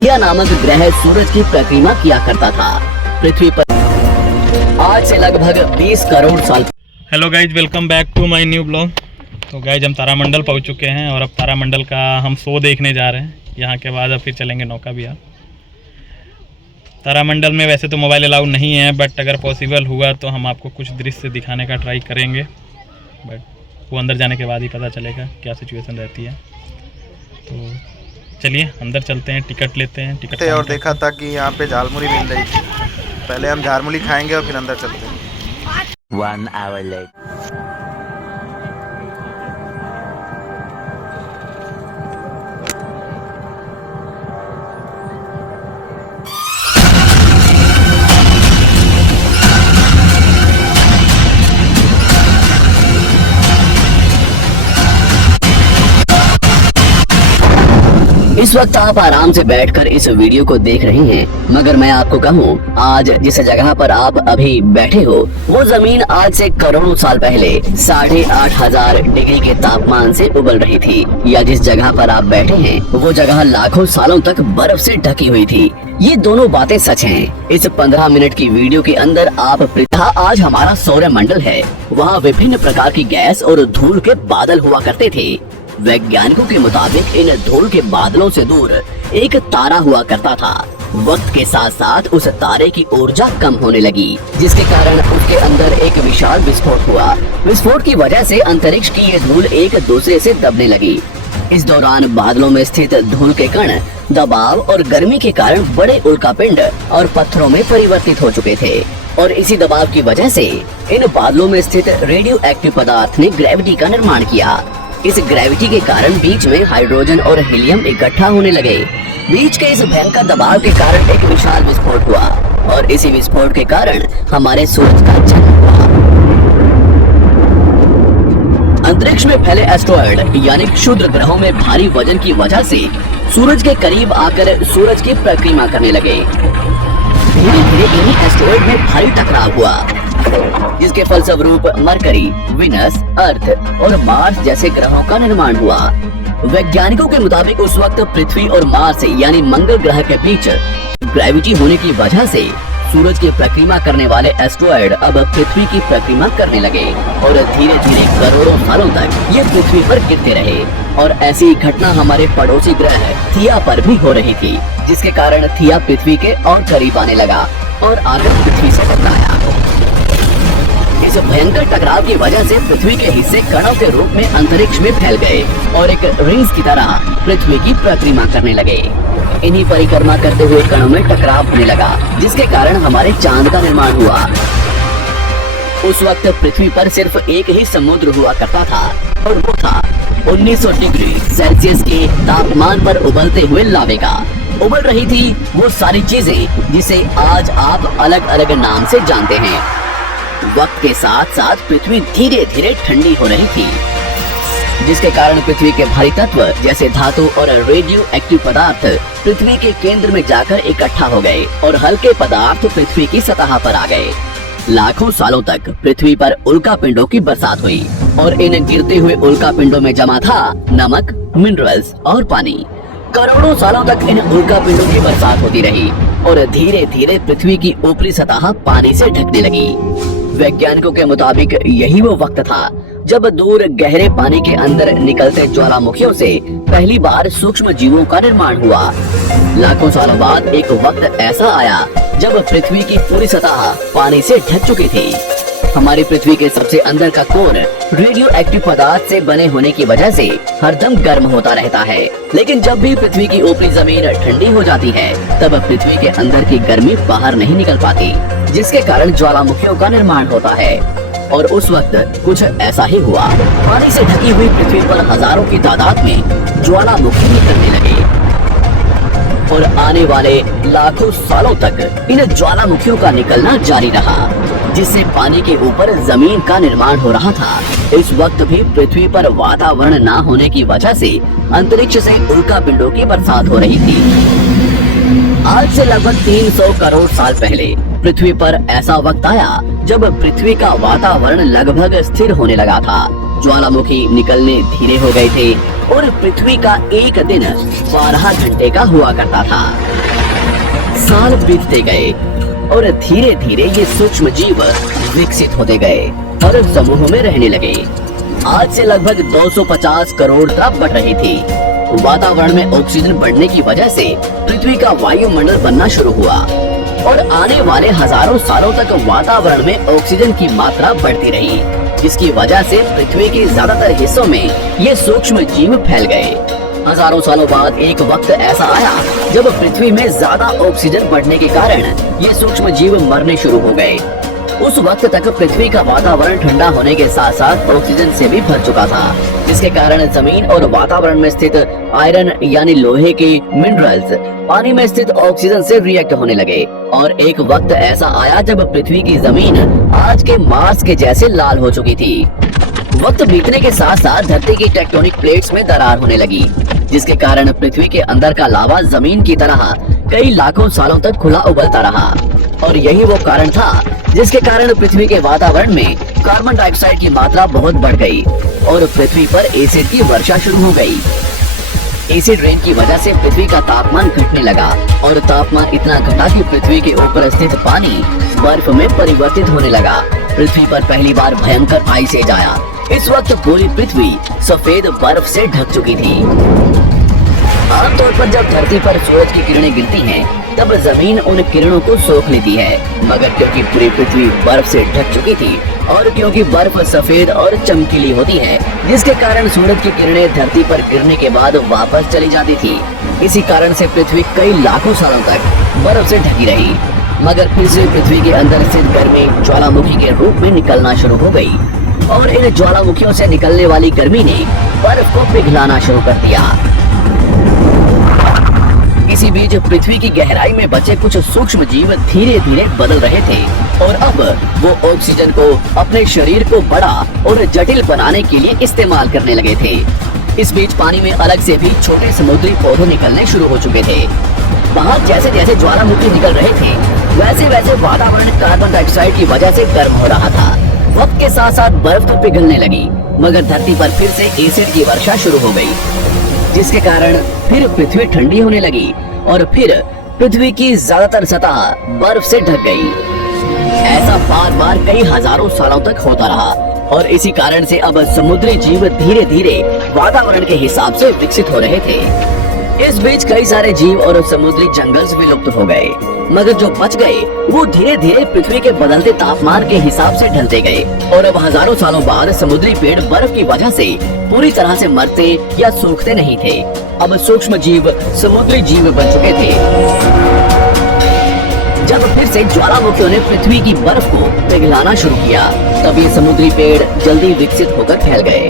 थिया नामक ग्रह सूरज की परिक्रमा किया करता था। पृथ्वी पर आज से लगभग 20 करोड़ साल। Hello guys, welcome back to my new blog. तो गाइज हम तारामंडल पहुंच चुके हैं और अब तारामंडल का हम शो देखने जा रहे हैं। यहाँ के बाद अब फिर चलेंगे नौका विहार। तारामंडल में वैसे तो मोबाइल अलाउ नहीं है, बट अगर पॉसिबल हुआ तो हम आपको कुछ दृश्य दिखाने का ट्राई करेंगे। बट वो अंदर जाने के बाद ही पता चलेगा क्या सिचुएशन रहती है। तो चलिए अंदर चलते हैं, टिकट लेते हैं। टिकट और देखा था कि यहाँ पे झालमुड़ी मिल रही थी। पहले हम झालमुड़ी खाएंगे और फिर अंदर चलते हैं। 1 hour later. इस वक्त आप आराम से बैठकर इस वीडियो को देख रहे हैं, मगर मैं आपको कहूँ, आज जिस जगह पर आप अभी बैठे हो वो जमीन आज से करोड़ों साल पहले 8,500 डिग्री के तापमान से उबल रही थी। या जिस जगह पर आप बैठे हैं वो जगह लाखों सालों तक बर्फ से ढकी हुई थी। ये दोनों बातें सच हैं। इस 15 मिनट की वीडियो के अंदर आप आज हमारा सौर मंडल है, वहाँ विभिन्न प्रकार की गैस और धूल के बादल हुआ करते थे। वैज्ञानिकों के मुताबिक इन धूल के बादलों से दूर एक तारा हुआ करता था। वक्त के साथ साथ उस तारे की ऊर्जा कम होने लगी, जिसके कारण उसके अंदर एक विशाल विस्फोट हुआ। विस्फोट की वजह से अंतरिक्ष की ये धूल एक दूसरे से दबने लगी। इस दौरान बादलों में स्थित धूल के कण दबाव और गर्मी के कारण बड़े उल्कापिंड और पत्थरों में परिवर्तित हो चुके थे, और इसी दबाव की वजह से इन बादलों में स्थित रेडियो एक्टिव पदार्थ ने ग्रेविटी का निर्माण किया। इस ग्रेविटी के कारण बीच में हाइड्रोजन और हीलियम इकट्ठा होने लगे। बीच के इस भयंकर दबाव के कारण एक विशाल विस्फोट हुआ, और इसी विस्फोट के कारण हमारे सूरज का जन्म हुआ। अंतरिक्ष में फैले एस्ट्रॉयड यानी क्षुद्र ग्रहों में भारी वजन की वजह से सूरज के करीब आकर सूरज की परिक्रमा करने लगे। धीरे धीरे इन्हीं एस्ट्रॉयड में भारी टकराव हुआ, जिसके फलस्वरूप मरकरी, विनस, अर्थ और मार्स जैसे ग्रहों का निर्माण हुआ। वैज्ञानिकों के मुताबिक उस वक्त पृथ्वी और मार्स यानी मंगल ग्रह के बीच ग्रेविटी होने की वजह से सूरज की परिक्रमा करने वाले एस्ट्रॉयड अब पृथ्वी की परिक्रमा करने लगे, और धीरे धीरे करोड़ों सालों तक ये पृथ्वी पर गिरते रहे। और ऐसी घटना हमारे पड़ोसी ग्रह थिया पर भी हो रही थी, जिसके कारण थिया पृथ्वी के और करीब आने लगा और आकर पृथ्वी से टकराया। इस भयंकर टकराव की वजह से पृथ्वी के हिस्से कणों के रूप में अंतरिक्ष में फैल गए और एक रिंग्स की तरह पृथ्वी की परिक्रमा करने लगे। इन्हीं परिक्रमा करते हुए कणों में टकराव होने लगा, जिसके कारण हमारे चांद का निर्माण हुआ। उस वक्त पृथ्वी पर सिर्फ एक ही समुद्र हुआ करता था, और वो था 1900 डिग्री सेल्सियस के तापमान पर उबलते हुए लावे का। उबल रही थी वो सारी चीजें जिसे आज आप अलग अलग नाम से जानते हैं। वक्त के साथ साथ पृथ्वी धीरे धीरे ठंडी हो रही थी, जिसके कारण पृथ्वी के भारी तत्व जैसे धातु और रेडियो एक्टिव पदार्थ पृथ्वी के केंद्र में जाकर इकट्ठा हो गए, और हल्के पदार्थ पृथ्वी की सतह पर आ गए। लाखों सालों तक पृथ्वी पर उल्कापिंडों की बरसात हुई, और इन गिरते हुए उल्कापिंडों में जमा था नमक, मिनरल्स और पानी। करोड़ों सालों तक इन उल्कापिंडों की बरसात होती रही, और धीरे धीरे पृथ्वी की ऊपरी सतह पानी से ढकने लगी। वैज्ञानिकों के मुताबिक यही वो वक्त था जब दूर गहरे पानी के अंदर निकलते ज्वालामुखियों से पहली बार सूक्ष्म जीवों का निर्माण हुआ। लाखों सालों बाद एक वक्त ऐसा आया जब पृथ्वी की पूरी सतह पानी से ढक चुकी थी। हमारी पृथ्वी के सबसे अंदर का कोर रेडियो एक्टिव पदार्थ से बने होने की वजह से हरदम गर्म होता रहता है, लेकिन जब भी पृथ्वी की ऊपरी जमीन ठंडी हो जाती है तब पृथ्वी के अंदर की गर्मी बाहर नहीं निकल पाती, जिसके कारण ज्वालामुखियों का निर्माण होता है। और उस वक्त कुछ ऐसा ही हुआ। पानी से ढकी हुई पृथ्वी पर हजारों की तादाद में ज्वालामुखी निकलने लगे, और आने वाले लाखों सालों तक इन ज्वालामुखियों का निकलना जारी रहा, जिससे पानी के ऊपर जमीन का निर्माण हो रहा था। इस वक्त भी पृथ्वी पर वातावरण न होने की वजह से अंतरिक्ष से उल्कापिंडों की बरसात हो रही थी। आज से लगभग 300 करोड़ साल पहले पृथ्वी पर ऐसा वक्त आया जब पृथ्वी का वातावरण लगभग स्थिर होने लगा था। ज्वालामुखी निकलने धीरे हो गए थे, और पृथ्वी का एक दिन 12 घंटे का हुआ करता था। साल बीतते गए और धीरे धीरे ये सूक्ष्म जीव विकसित होते गए और समूह में रहने लगे। आज से लगभग 250 करोड़ तरफ बढ़ रही थी। वातावरण में ऑक्सीजन बढ़ने की वजह से पृथ्वी का वायुमंडल बनना शुरू हुआ और आने वाले हजारों सालों तक वातावरण में ऑक्सीजन की मात्रा बढ़ती रही, जिसकी वजह से पृथ्वी के ज्यादातर हिस्सों में ये सूक्ष्म जीव फैल गए। हजारों सालों बाद एक वक्त ऐसा आया जब पृथ्वी में ज्यादा ऑक्सीजन बढ़ने के कारण ये सूक्ष्म जीव मरने शुरू हो गए। उस वक्त तक पृथ्वी का वातावरण ठंडा होने के साथ साथ ऑक्सीजन से भी भर चुका था, जिसके कारण जमीन और वातावरण में स्थित आयरन यानी लोहे के मिनरल्स पानी में स्थित ऑक्सीजन से रिएक्ट होने लगे। और एक वक्त ऐसा आया जब पृथ्वी की जमीन आज के मार्स के जैसे लाल हो चुकी थी। वक्त बीतने के साथ साथ धरती की टेक्टोनिक प्लेट्स में दरार होने लगी, जिसके कारण पृथ्वी के अंदर का लावा जमीन की तरह कई लाखों सालों तक खुला उबलता रहा। और यही वो कारण था जिसके कारण पृथ्वी के वातावरण में कार्बन डाइऑक्साइड की मात्रा बहुत बढ़ गई और पृथ्वी पर एसिड की वर्षा शुरू हो गई। एसिड रेन की वजह से पृथ्वी का तापमान घटने लगा और तापमान इतना घटा कि पृथ्वी के ऊपर स्थित पानी बर्फ में परिवर्तित होने लगा। पृथ्वी पर पहली बार भयंकर आइस एज आया। इस वक्त पूरी पृथ्वी सफेद बर्फ से ढक चुकी थी। आमतौर पर जब धरती पर सूरज की किरणें गिरती हैं, तब जमीन उन किरणों को सोख लेती है, मगर क्योंकि पूरी पृथ्वी बर्फ से ढक चुकी थी और क्योंकि बर्फ सफेद और चमकीली होती है, जिसके कारण सूरज की किरणें धरती पर गिरने के बाद वापस चली जाती थी। इसी कारण से पृथ्वी कई लाखों सालों तक बर्फ से ढकी रही, मगर फिर से पृथ्वी के अंदर स्थित गर्मी ज्वालामुखी के रूप में निकलना शुरू हो गई और इन ज्वालामुखियों से निकलने वाली गर्मी ने बर्फ को पिघलाना शुरू कर दिया। इसी बीच पृथ्वी की गहराई में बचे कुछ सूक्ष्म जीव धीरे धीरे बदल रहे थे और अब वो ऑक्सीजन को अपने शरीर को बड़ा और जटिल बनाने के लिए इस्तेमाल करने लगे थे। इस बीच पानी में अलग से भी छोटे समुद्री पौधे निकलने शुरू हो चुके थे। वहाँ जैसे जैसे ज्वालामुखी निकल रहे थे, वैसे वैसे वातावरण कार्बन डाइऑक्साइड की वजह से गर्म हो रहा था। वक्त के साथ साथ बर्फ तो पिघलने लगी, मगर धरती पर फिर से एसिड की वर्षा शुरू हो गई, जिसके कारण फिर पृथ्वी ठंडी होने लगी और फिर पृथ्वी की ज्यादातर सतह बर्फ से ढक गई। ऐसा बार बार कई हजारों सालों तक होता रहा और इसी कारण से अब समुद्री जीव धीरे धीरे वातावरण के हिसाब से विकसित हो रहे थे। इस बीच कई सारे जीव और समुद्री जंगल विलुप्त हो गए, मगर जो बच गए वो धीरे धीरे पृथ्वी के बदलते तापमान के हिसाब से ढलते गए और अब हजारों सालों बाद समुद्री पेड़ बर्फ की वजह से पूरी तरह से मरते या सूखते नहीं थे। अब सूक्ष्म जीव समुद्री जीव बन चुके थे। जब फिर से ज्वालामुखियों ने पृथ्वी की बर्फ को पिघलाना शुरू किया, तब ये समुद्री पेड़ जल्दी विकसित होकर फैल गए।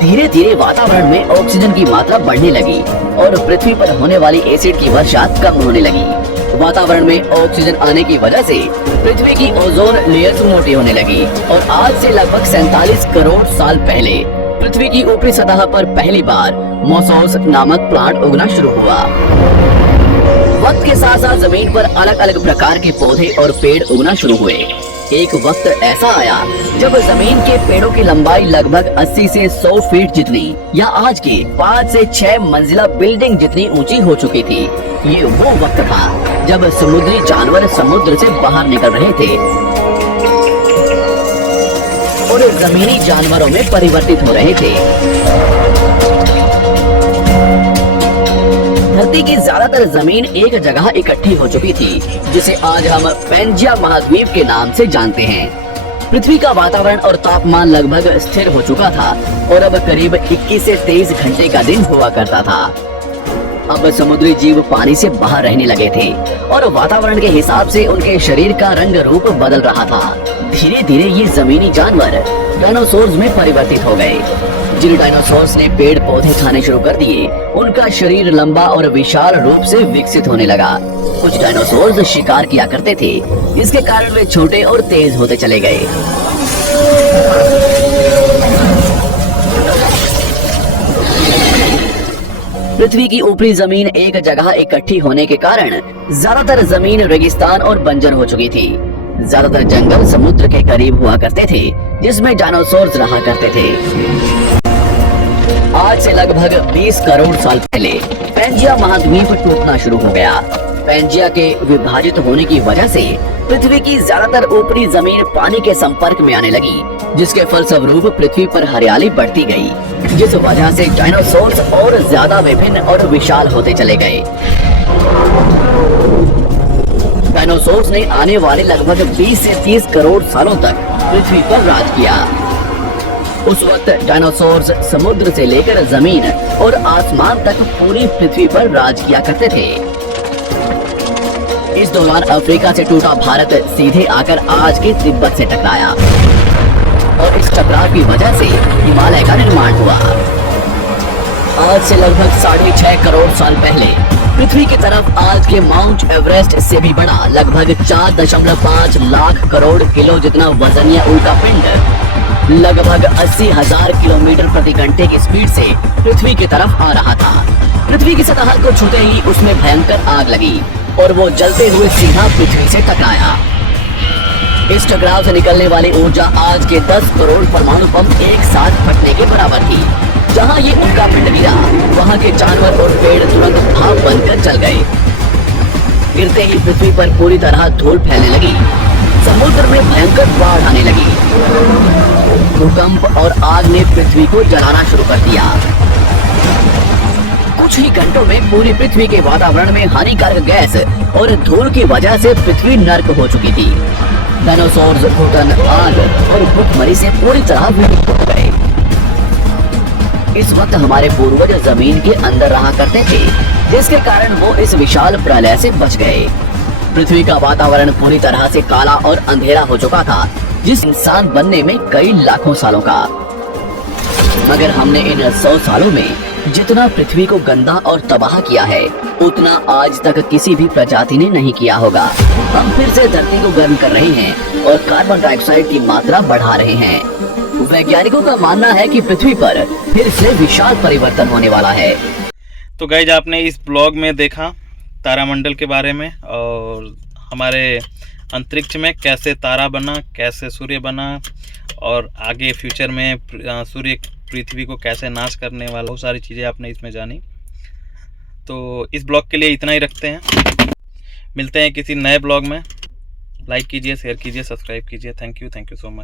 धीरे धीरे वातावरण में ऑक्सीजन की मात्रा बढ़ने लगी और पृथ्वी पर होने वाली एसिड की वर्षा कम होने लगी। वातावरण में ऑक्सीजन आने की वजह से पृथ्वी की ओजोन लेयर मोटी होने लगी और आज से लगभग 47 करोड़ साल पहले पृथ्वी की ऊपरी सतह पर पहली बार मोसोस नामक प्लांट उगना शुरू हुआ। वक्त के साथ साथ जमीन पर अलग अलग प्रकार के पौधे और पेड़ उगना शुरू हुए। एक वक्त ऐसा आया जब जमीन के पेड़ों की लंबाई लगभग 80 से 100 फीट जितनी या आज की 5 से 6 मंजिला बिल्डिंग जितनी ऊंची हो चुकी थी। ये वो वक्त था जब समुद्री जानवर समुद्र से बाहर निकल रहे थे और जमीनी जानवरों में परिवर्तित हो रहे थे। धरती की ज्यादातर जमीन एक जगह इकट्ठी हो चुकी थी, जिसे आज हम पैंजिया महाद्वीप के नाम से जानते हैं। पृथ्वी का वातावरण और तापमान लगभग स्थिर हो चुका था और अब करीब 21 से 23 घंटे का दिन हुआ करता था। अब समुद्री जीव पानी से बाहर रहने लगे थे और वातावरण के हिसाब से उनके शरीर का रंग रूप बदल रहा था। धीरे धीरे ये जमीनी जानवर डायनासोर्स में परिवर्तित हो गए। जिन डायनासोर्स ने पेड़ पौधे खाने शुरू कर दिए, उनका शरीर लंबा और विशाल रूप से विकसित होने लगा। कुछ डायनासोर्स शिकार किया करते थे, जिसके कारण वे छोटे और तेज होते चले गए। पृथ्वी की ऊपरी जमीन एक जगह इकट्ठी होने के कारण ज्यादातर जमीन रेगिस्तान और बंजर हो चुकी थी। ज्यादातर जंगल समुद्र के करीब हुआ करते थे, जिसमें डायनासोर्स रहा करते थे। आज से लगभग 20 करोड़ साल पहले पैंजिया महाद्वीप टूटना शुरू हो गया। पैंजिया के विभाजित होने की वजह से पृथ्वी की ज्यादातर ऊपरी जमीन पानी के संपर्क में आने लगी, जिसके फलस्वरूप पृथ्वी पर हरियाली बढ़ती गई, जिस वजह से डायनासोर्स और ज्यादा विभिन्न और विशाल होते चले गए। डायनासोर्स ने आने वाले लगभग 20 से 30 करोड़ सालों तक पृथ्वी पर राज किया। उस वक्त डायनासोर्स समुद्र से लेकर जमीन और आसमान तक पूरी पृथ्वी पर राज किया करते थे। इस दौरान अफ्रीका से टूटा भारत सीधे आकर आज के तिब्बत से टकराया और इस टकराव की वजह से हिमालय का निर्माण हुआ। आज से लगभग 6.5 करोड़ साल पहले पृथ्वी की तरफ आज के माउंट एवरेस्ट से भी बड़ा लगभग 4.5 लाख करोड़ किलो जितना वजनिया उल्का पिंड लगभग 80,000 किलोमीटर प्रति घंटे की स्पीड से पृथ्वी की तरफ आ रहा था। पृथ्वी की सतह को छूते ही उसमें भयंकर आग लगी और वो जलते हुए सीधा पृथ्वी से टकराया। इस टकराव से निकलने वाली ऊर्जा आज के 10 करोड़ परमाणु बम एक साथ फटने के बराबर थी। जहां ये उल्का पिंड गिरा, वहां के जानवर और पेड़ तुरंत भाप बनकर जल गए। गिरते ही पृथ्वी पर पूरी तरह धूल फैलने लगी, समुद्र में भयंकर बाढ़ आने लगी। भूकंप और आग ने पृथ्वी को जलाना शुरू कर दिया। कुछ ही घंटों में पूरी पृथ्वी के वातावरण में हानिकारक गैस और धूल की वजह से पृथ्वी नर्क हो चुकी थी। डायनासोर्स, घुटन, आग और भूखमरी से पूरी तरह विलुप्त हो गए। इस वक्त हमारे पूर्वज जमीन के अंदर रहा करते थे, जिसके कारण वो इस विशाल प्रलय से बच गए। पृथ्वी का वातावरण पूरी तरह से काला और अंधेरा हो चुका था, जिस इंसान बनने में कई लाखों सालों का। मगर हमने इन 100 सालों में जितना पृथ्वी को गंदा और तबाह किया है, उतना आज तक किसी भी प्रजाति ने नहीं किया होगा। हम फिर से धरती को गर्म कर रहे हैं और कार्बन डाइऑक्साइड की मात्रा बढ़ा रहे हैं। वैज्ञानिकों का मानना है कि पृथ्वी पर फिर से विशाल परिवर्तन होने वाला है। तो गाइज, आपने इस ब्लॉग में देखा तारामंडल के बारे में और हमारे अंतरिक्ष में कैसे तारा बना, कैसे सूर्य बना और आगे फ्यूचर में सूर्य पृथ्वी को कैसे नाश करने वाला, बहुत सारी चीज़ें आपने इसमें जानी। तो इस ब्लॉग के लिए इतना ही रखते हैं। मिलते हैं किसी नए ब्लॉग में। लाइक कीजिए, शेयर कीजिए, सब्सक्राइब कीजिए। Thank you so much.